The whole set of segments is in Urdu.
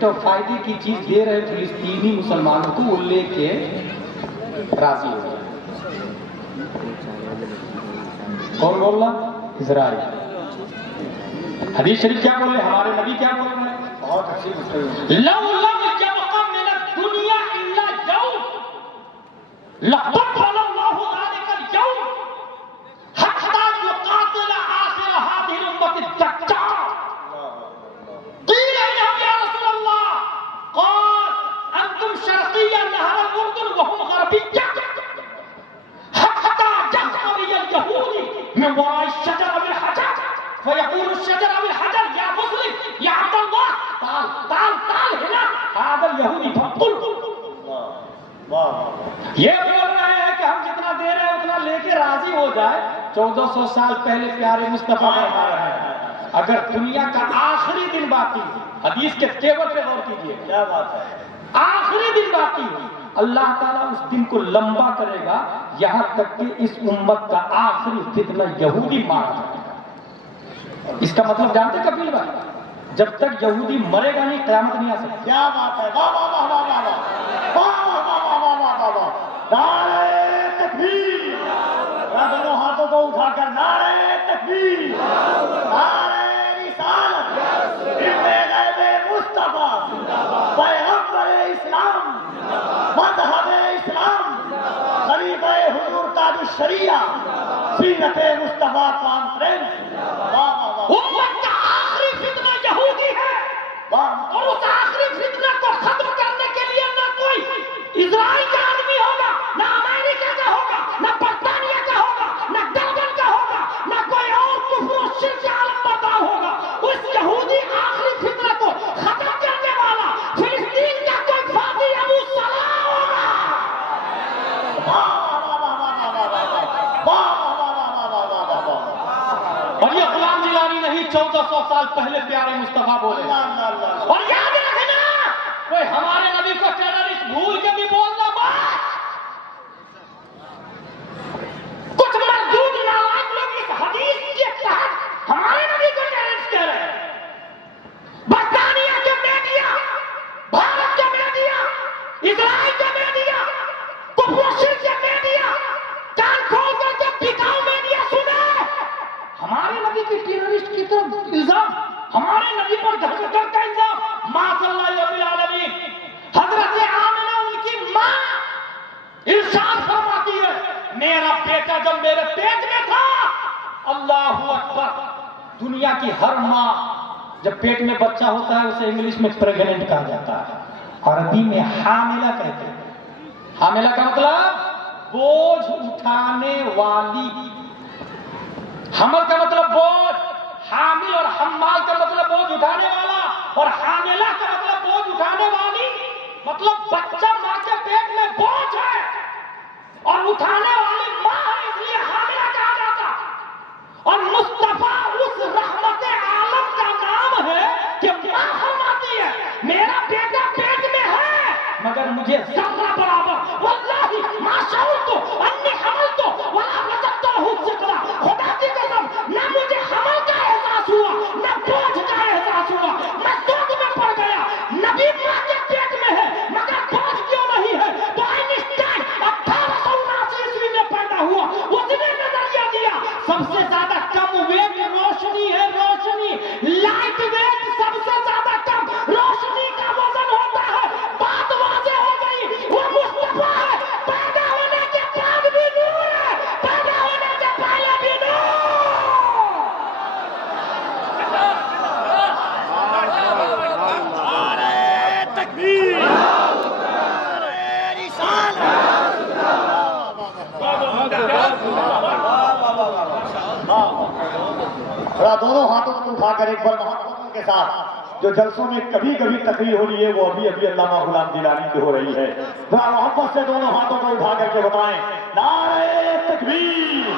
بینیفٹ اور فائدے کی چیز دے رہے فلسطینی مسلمانوں کو، وہ لے کے راضی ہو جائے. کون بول رہا؟ اسرائیل. حدیث شریف کیا بول رہے ہیں؟ ہمارے نبی کیا بول رہے ہیں؟ بہت اچھی گفتگو. لو لم يبق من الدنيا الا يوم لقبل الله ذلك اليوم حتى يقاتل آخر هذه الأمة الدجال. قيل إنهم يا رسول الله، قال أنتم شرقيا نهر الأردن وهم غربيا حتى يخرج اليهودي من وراء الشجر بالحجر فيقول الشجر بالحجر يا مسلم يا عبد الله تعال تعال تعال هنا هذا اليهودي فقل. یہ بول رہے ہیں کہ ہم جتنا دے رہے ہیں اتنا لے کے راضی ہو جائے. 1400 سال پہلے پیارے مصطفیٰ فرما رہے ہیں اگر دنیا کا آخری دن باقی، حدیث کے تیور پہ غور کیجیے، کیا بات ہے، آخری دن باقی، اللہ تعالیٰ اس دن کو لمبا کرے گا یہاں تک کہ اس امت کا آخری فتنہ یہودی مارا جائے گا. اس کا مطلب جانتے کپیل بھائی، جب تک یہودی مرے گا نہیں قیامت نہیں آ سکتی. کیا بات ہے، واہ واہ واہ واہ واہ واہ واہ واہ واہ. نعرہ تکبیر. دونوں ہاتھوں کو اٹھا کر نعرہ تکبیر، نعرہ رسالت، ابن غیب مصطفیٰ، پیغمبر اسلام، مذہب اسلام، خلیفہ حضور تاج الشریعہ، سیرت مصطفیٰ کانفرنس. امت کا آخری فتنہ یہودی ہے، اور اس آخری فتنہ کو ختم کرنے کے لیے نہ کوئی اسرائیل کا آدمی ہوگا، نہ امریکہ کا ہوگا، نہ برطانیہ کا ہوگا، نہ ڈربن کا ہوگا، نہ کوئی اور کفر و شرک عالم بردار ہوگا. اس یہودی آخری فتنہ کو ختم کرنے والا فلسطین کا کوئی فاضل ابو صلاح ہوگا. اور یہ غلام جیلانی نہیں، 1400 سال پہلے پیارے مصطفیٰ بولے. اور یاد رکھنا، کوئی ہمارے نبی کو ٹیررسٹ بھول کے بھی بولنا بات. کچھ مردود نالائق لوگ اس حدیث کے تحت ہمارے نبی کو ٹیررسٹ کہہ رہے ہیں. برطانیہ کے میڈیا، بھارت کے میڈیا، اسرائیل کے میڈیا، کفر و شرک کے میڈیا، کان کھول کر کے بکاؤ میڈیا سنے ہمارے نبی کے ٹیررسٹ کی طرف الزام، ہمارے نبی پر دہشت گرد کا الزام. ماں صلی اللہ علیہ العالمین حضرت آمنہ ان کی ماں ارشاد فرماتی ہے، میرا بیٹا جب میرے پیٹ میں تھا، اللہ اکبر، دنیا کی ہر ماں جب پیٹ میں بچہ ہوتا ہے اسے انگلش میں پریگننٹ کہا جاتا ہے، عربی میں حاملہ کہتے ہیں. حاملہ کا مطلب بوجھ اٹھانے والی، حمل کا مطلب بوجھ، حامل اور حمال کا مطلب بوجھ اٹھانے والا، اور حاملہ کا مطلب بوجھ اٹھانے والی، مطلب بچہ ماں کے پیٹ میں بوجھ ہے اور اٹھانے والی ماں ہے، اس لیے حاملہ کہا جاتا. اور مصطفیٰ اس رحمت عالم کا نام ہے کہ ماں فرماتی ہے میرا بیٹا پیٹ میں ہے مگر مجھے ذرہ برابر واللہ ما شعرت انی حملت ولا وجدت له ذکرا. خدا کی قسم نہ مجھے حمل کا احساس ہوا نہ بوجھ کا احساس ہوا، میں سوگ میں پڑ گیا. نبی ماں کے پیٹ میں ہے مگر بوجھ کیوں نہیں ہے؟ تو آئنسٹائن 1879 عیسوی میں پیدا ہوا، اس نے نظریہ دیا سب سے زیادہ کم ویٹ روشنی ہے، روشنی لائٹ ویٹ سب سے زیادہ کم روشنی کا وزن ہوتا ہے. بات واضح ہو گئی، وہ مصطفیٰ ہے، پیدا ہونے کے بعد بھی نور ہے، پیدا ہونے سے پہلے بھی نور. تکبیر، دونوں ہاتھوں کو اٹھا کر ایک بار محبتوں کے ساتھ جو جلسوں میں کبھی کبھی تقریر ہو رہی ہے وہ ابھی علامہ غلام جیلانی کی ہو رہی ہے، محبت سے دونوں ہاتھوں کو اٹھا کر کے بتائیں نعرہ تکبیر،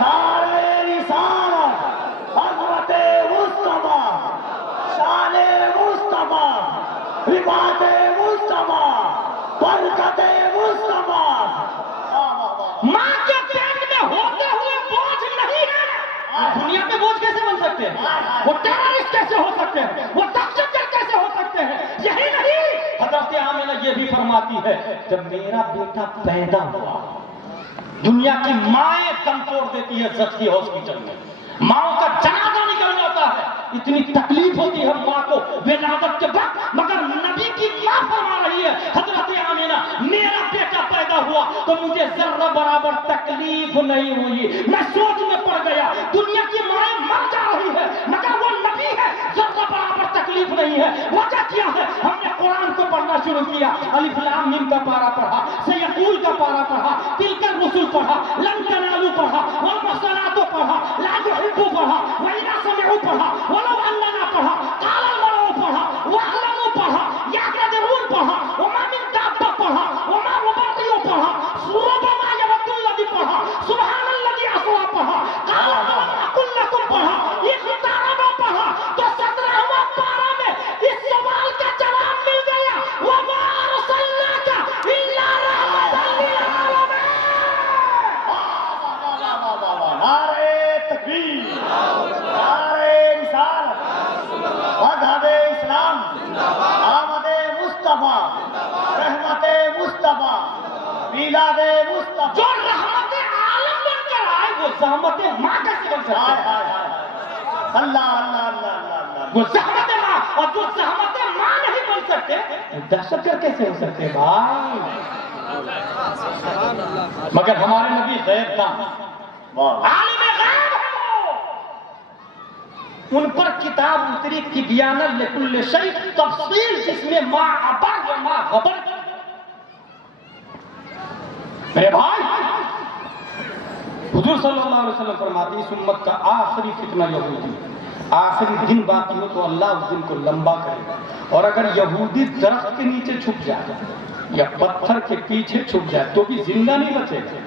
نعرہ رسالت، حضرت مصطفیٰ، شان مصطفیٰ، رفعت مصطفیٰ، برکت مصطفیٰ. ماں کے پیٹ میں ہوتے ہوئے بوجھ نہیں ہے. دنیا پہ بوجھ کیسے بن سکتے ہیں؟ وہ ٹیررسٹ کیسے ہو سکتے ہیں؟ وہ دہشت گرد کیسے ہو سکتے ہیں؟ یہی نہیں، حضرت آمنہ یہ بھی فرماتی ہے جب میرا بیٹا پیدا ہوا، دنیا کی مائیں دم توڑ دیتی ہے زچگی ہاسپٹل میں، ماؤں کا جنازہ نکل جاتا ہے، اتنی تکلیف ہوتی ہے ماں کو ولادت کے وقت، مگر نبی کی ماں فرما رہی ہے حضرت آمنہ میرا بیٹا پیدا ہوا تو مجھے ذرہ برابر تکلیف نہیں ہوئی، میں سوچ میں پڑ گیا دنیا کی مائیں مر جا رہی ہے مگر وہ نبی ہے، ذرہ برابر تکلیف نہیں ہے۔ وجہ کیا ہے؟ ہم نے قرآن کو پڑھنا شروع کیا، الف لام میم کا پارہ پڑھا، سیقول کا پارہ پڑھا، تلک الرسل پڑھا، لن تنالوا پڑھا، والمحصنات پڑھا، لا تحبوا پڑھا، وَإِذَا سَمِعُوا پڑھا، وَلَوْ أَنَّنَا پڑھا، قَالَ الْمَلَأُ پڑھا، وَاعْلَمُوا پڑھا، يَعْتَذِرُونَ پڑھا، وَمَا مِن دَابَّةٍ پڑھا، وَمَا مُبَرِّئٌ پڑھا، رُبَّمَا يَوَدُّ الَّذِي پڑھا، سُبْحَانَ الَّذِي أَسْرَىٰ پڑھا، قَالَ أَلَمْ أَقُل لَّكُمْ پڑھا، اقترب پڑھا، تو 17واں پارہ میں اس سوال کا جواب مل گیا، وَمَا أَرْسَلْنَاكَ إِلَّا رَحْمَةً لِّلْعَالَمِينَ۔ نعرہ تکبیر، نعرہ رسالت، مذہب اسلام، آمد مصطفیٰ، رحمت مصطفیٰ، میلاد مصطفیٰ۔ جو رحمت عالم بن کر آئے وہ زحمت ماں کیسے بن سکتے ہائے ہیں؟ ہائے ہائے، اللہ اللہ اللہ اللہ اللہ۔ وہ زحمت ماں، اور جو زحمت ماں نہیں بن سکتے دہشت گرد کیسے ہو سکتے بھائی؟ مگر ہمارے نبی غیب دان، عالم غیب ہے وہ، ان پر کتاب اتری تبیانا لکل شیء، تفصیل جس میں ما عبر و ما غبر۔ میرے بھائی حضور صلی اللہ علیہ وسلم فرماتے ہیں اس امت کا آخری فتنہ یہودی، آخری دن باقی ہو تو اللہ اس دن کو لمبا کرے گا، اور اگر یہودی درخت کے نیچے چھپ جائے یا پتھر کے پیچھے چھپ جائے تو بھی زندہ نہیں بچے گا،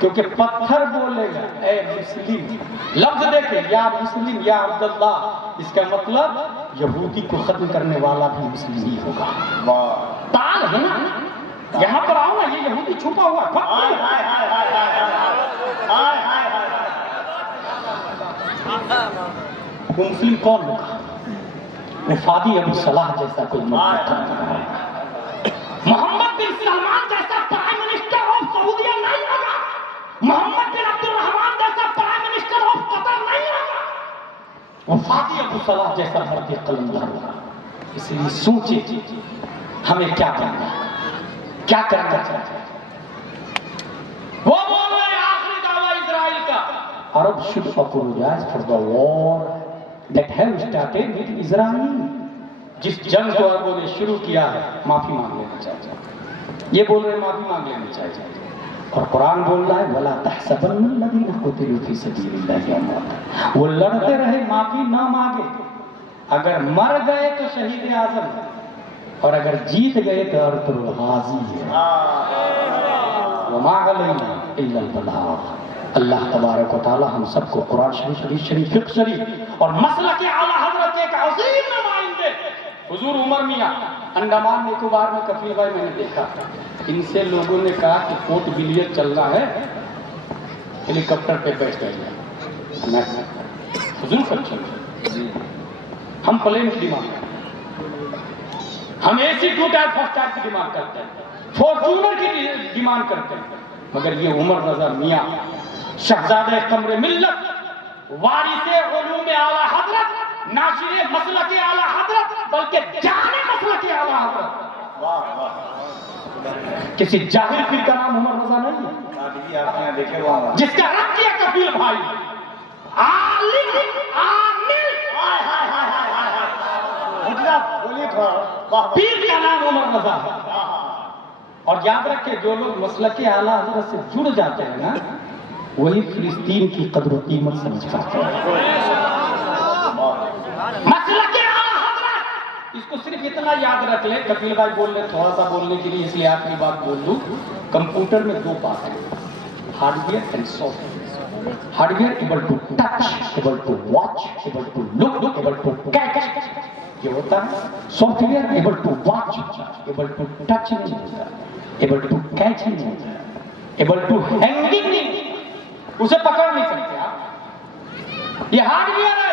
کیونکہ پتھر بولے گا اے مسلم، لفظ دیکھیں یا مسلم یا عبداللہ، اس کا مطلب یہودی کو ختم کرنے والا بھی مسلم ہی ہوگا۔ تال ہے نا، یہاں پر آؤ نا، یہ یہودی چھپا ہوا ہے، ہائے ہائے ہائے ہائے ہائے ہائے ہائے ہائے۔ وہ مسلم کون ہوگا؟ وفادی ابو صلاح جیسا کوئی محمد بن سلمان جیسا پرائم منسٹر آف سعودیہ نہیں ہوگا، محمد بن عبد الرحمان جیسا پرائم منسٹر آف قطر نہیں ہوگا، وفادی ابو صلاح جیسا مرد قلمدار ہوگا۔ اس لیے سوچے ہمیں کیا کرنا ہے، کیا کرنا چاہتے ہیں۔ وہ بول رہے ہیں آخری دعویٰ اسرائیل کا، Arab should apologize for the war that have started with Israel۔ جس جنگ کو عربوں نے شروع کیا ہے معافی مانگ لینا چاہیے، یہ بول رہے ہیں معافی مانگ لینا چاہیے، اور قرآن بول رہا ہے وَلَا تَحْسَبَنَّ الَّذِينَ قُتِلُوا فِي سَبِيلِ اللَّهِ أَمْوَاتًا۔ وہ لڑتے رہے، معافی نہ مانگے، اگر مر گئے تو شہید اعظم، اور اگر جیت گئے تو ارطغرل الغازی ہے۔ وَمَا عَلَيْنَا إِلَّا الْبَلَاغُ۔ اللہ تبارک و تعالی ہم سب کو قرآن شریف، حدیث شریف، فقہ شریف اور مسلک اعلیٰ حضرت ایک عظیم نمائندے حضور عمر میاں انڈمان نکوبار میں کفیل بھائی میں نے دیکھا، ان سے لوگوں نے کہا کہ پورٹ بلیئر چل رہا ہے، ہیلی کاپٹر پہ بیٹھ گئے، میں حضور کب چل رہے، ہم پلین کی ڈیمانڈ کرتے ہیں، ہم اے سی 2 ٹائر فرسٹ ٹائر کی ڈیمانڈ کرتے ہیں، فارچونر کی ڈیمانڈ کرتے ہیں، مگر یہ عمر رضا میاں شہزادہ قمر ملت، وارث علوم اعلیٰ حضرت، ناشر مسلک اعلیٰ حضرت، بلکہ جانے مسلک اعلیٰ حضرت، کسی جاہل پیر کا نام عمر رضا نہیں ہے، جس کا رب کیا کفیل بھائی، عالم عامل، پیر کا نام عمر رضا ہے۔ اور یاد رکھیں جو لوگ مسلک اعلیٰ حضرت سے جڑ جاتے ہیں نا، وہی فلسطین کی قدر و قیمت سمجھ پاتے ہیں۔ مسلک اعلیٰ حضرت، اس کو صرف اتنا یاد رکھ لیں، کفیل بھائی بول رہے تھوڑا سا بولنے کے لیے، اس لیے آخری بات بول دوں، کمپیوٹر میں 2 بات ہیں، hardware and software. Hardware able to touch, able to watch, able to look, able to catch, یہ ہوتا ہے۔ Software able to watch, able to touch نہیں ہوتا، ایبل ٹو کیچ نہیں ہوتا، ایبل ٹو ہینڈنگ نہیں، اسے پکڑ نہیں سکتے آپ۔ یہ ہارڈ ویئر ہے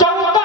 14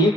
1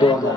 2000।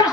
10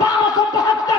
1272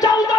14